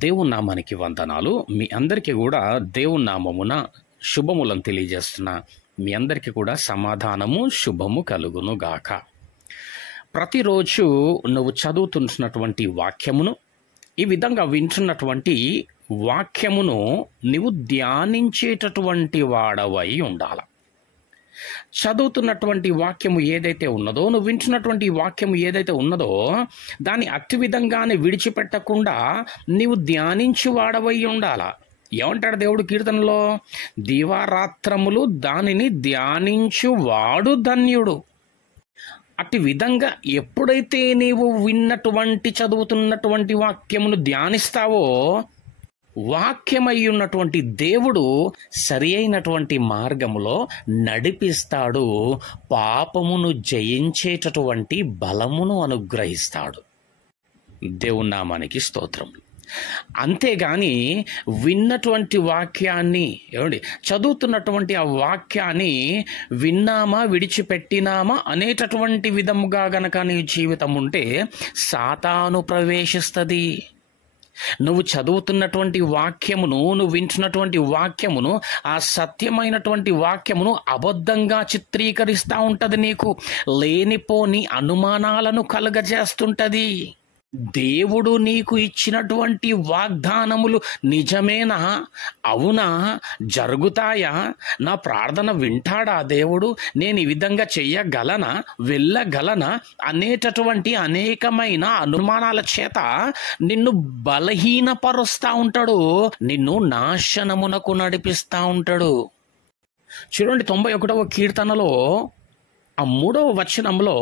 దేవుని నామానికి వందనాలు. మీ అందరికీ కూడా దేవుని నామమున శుభములను తెలియజేస్తున్నా. మీ అందరికీ కూడా సమాధానము శుభము కలుగును గాక. ప్రతిరోజు నువ్వు చదువుతున్నటువంటి వాక్యమును, ఈ విధంగా వింటున్నటువంటి వాక్యమును నువ్వు ధ్యానించేటటువంటి వాడవై ఉండాలి. చదువుతున్నటువంటి వాక్యము ఏదైతే ఉన్నదో, నువ్వు వింటున్నటువంటి వాక్యము ఏదైతే ఉన్నదో దాన్ని అట్టి విధంగానే విడిచిపెట్టకుండా నీవు ధ్యానించి వాడవై ఉండాల. ఏమంటాడు దేవుడు కీర్తనలో? దివారాత్రములు దానిని ధ్యానించు వాడు ధన్యుడు. అట్టి విధంగా ఎప్పుడైతే నీవు విన్నటువంటి చదువుతున్నటువంటి వాక్యమును ధ్యానిస్తావో, వాక్యమై ఉన్నటువంటి దేవుడు సరి అయినటువంటి మార్గములో నడిపిస్తాడు. పాపమును జయించేటటువంటి బలమును అనుగ్రహిస్తాడు. దేవుని నామానికి స్తోత్రం. అంతేగాని విన్నటువంటి వాక్యాన్ని చదువుతున్నటువంటి ఆ వాక్యాన్ని విన్నామా విడిచిపెట్టినామా అనేటటువంటి విధముగా గనక నీ జీవితం ఉంటే సాతాను ప్రవేశిస్తుంది. నువ్వు చదువుతున్నటువంటి వాక్యమును, నువ్వు వింటున్నటువంటి వాక్యమును, ఆ సత్యమైనటువంటి వాక్యమును అబద్ధంగా చిత్రీకరిస్తూ ఉంటుంది. నీకు లేనిపోని అనుమానాలను కలుగజేస్తుంటది. దేవుడు నీకు ఇచ్చినటువంటి వాగ్దానములు నిజమేనా? అవునా? జరుగుతాయా? నా ప్రార్థన వింటాడా దేవుడు? నేను ఈ విధంగా చెయ్యగలనా, వెళ్ళగలనా అనేటటువంటి అనేకమైన అనుమానాల చేత నిన్ను బలహీనపరుస్తూ ఉంటాడు. నిన్ను నాశనమునకు నడిపిస్తూ ఉంటాడు. చూడండి, 91వ కీర్తనలో 3వ వచనంలో,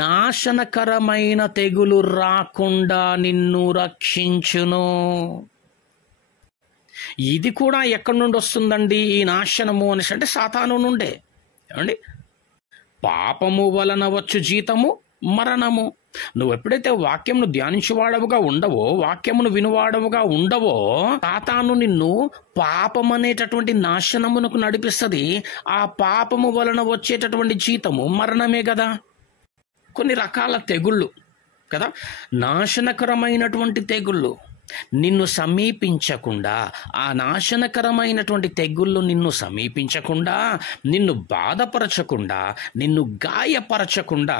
నాశనకరమైన తెగులు రాకుండా నిన్ను రక్షించును. ఇది కూడా ఎక్కడి నుండి వస్తుందండి ఈ నాశనము అనేసి అంటే సాతాను నుండే. ఏమండి, పాపము వలన వచ్చు జీతము మరణము. నువ్వు ఎప్పుడైతే వాక్యమును ధ్యానించేవాడవుగా ఉండవో, వాక్యమును వినువాడవుగా ఉండవో, సాతాను నిన్ను పాపం అనేటటువంటి నాశనమునకు నడిపిస్తుంది. ఆ పాపము వలన వచ్చేటటువంటి జీతము మరణమే కదా. కొన్ని రకాల తెగుళ్ళు కదా, నాశనకరమైనటువంటి తెగుళ్ళు నిన్ను సమీపించకుండా, ఆ నాశనకరమైనటువంటి తెగుళ్ళు నిన్ను సమీపించకుండా, నిన్ను బాధపరచకుండా, నిన్ను గాయపరచకుండా,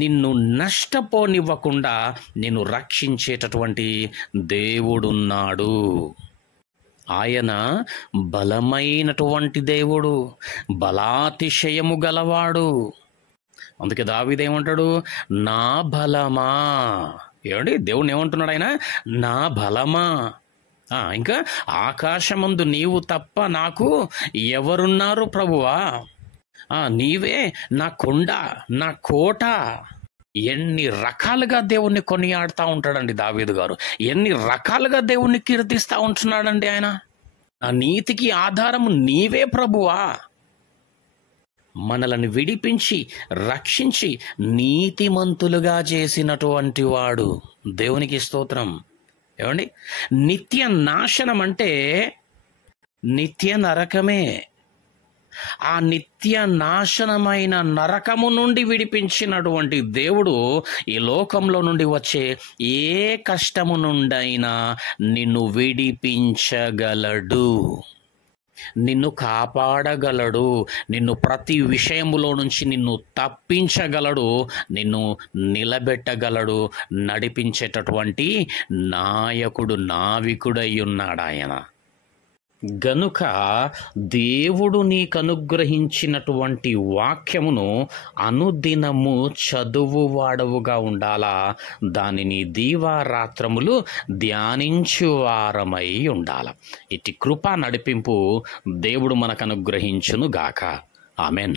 నిన్ను నష్టపోనివ్వకుండా నిన్ను రక్షించేటటువంటి దేవుడున్నాడు. ఆయన బలమైనటువంటి దేవుడు, బలాతిశయము గలవాడు. అందుకే దావీదేమంటాడు? నా బలమా. ఏమండి, దేవుణ్ణి ఏమంటున్నాడు ఆయన? నా బలమా. ఇంకా ఆకాశమందు నీవు తప్ప నాకు ఎవరున్నారు ప్రభువా? నీవే నా కొండ, నా కోట. ఎన్ని రకాలుగా దేవుణ్ణి కొనియాడుతూ ఉంటాడండి దావీదు గారు. ఎన్ని రకాలుగా దేవుణ్ణి కీర్తిస్తూ ఉంటున్నాడండి ఆయన. నా నీతికి ఆధారము నీవే ప్రభువా. మనలను విడిపించి రక్షించి నీతిమంతులుగా చేసినటువంటి వాడు. దేవునికి స్తోత్రం. ఏమండి, నిత్య నాశనం అంటే నిత్య నరకమే. ఆ నిత్య నాశనమైన నరకము నుండి విడిపించినటువంటి దేవుడు ఈ లోకంలో నుండి వచ్చే ఏ కష్టము నుండైనా నిన్ను విడిపించగలడు, నిన్ను కాపాడగలడు, నిన్ను ప్రతి విషయములో నుంచి నిన్ను తప్పించగలడు, నిన్ను నిలబెట్టగలడు. నడిపించేటటువంటి నాయకుడు, నావికుడై ఉన్నాడు ఆయన. గనుక దేవుడు నీకు అనుగ్రహించినటువంటి వాక్యమును అనుదినము చదువువాడవుగా ఉండాలా. దానిని దీవారాత్రములు ధ్యానించువారమై ఉండాల. ఇటు కృపా నడిపింపు దేవుడు మనకు అనుగ్రహించును గాక. ఆమెన్.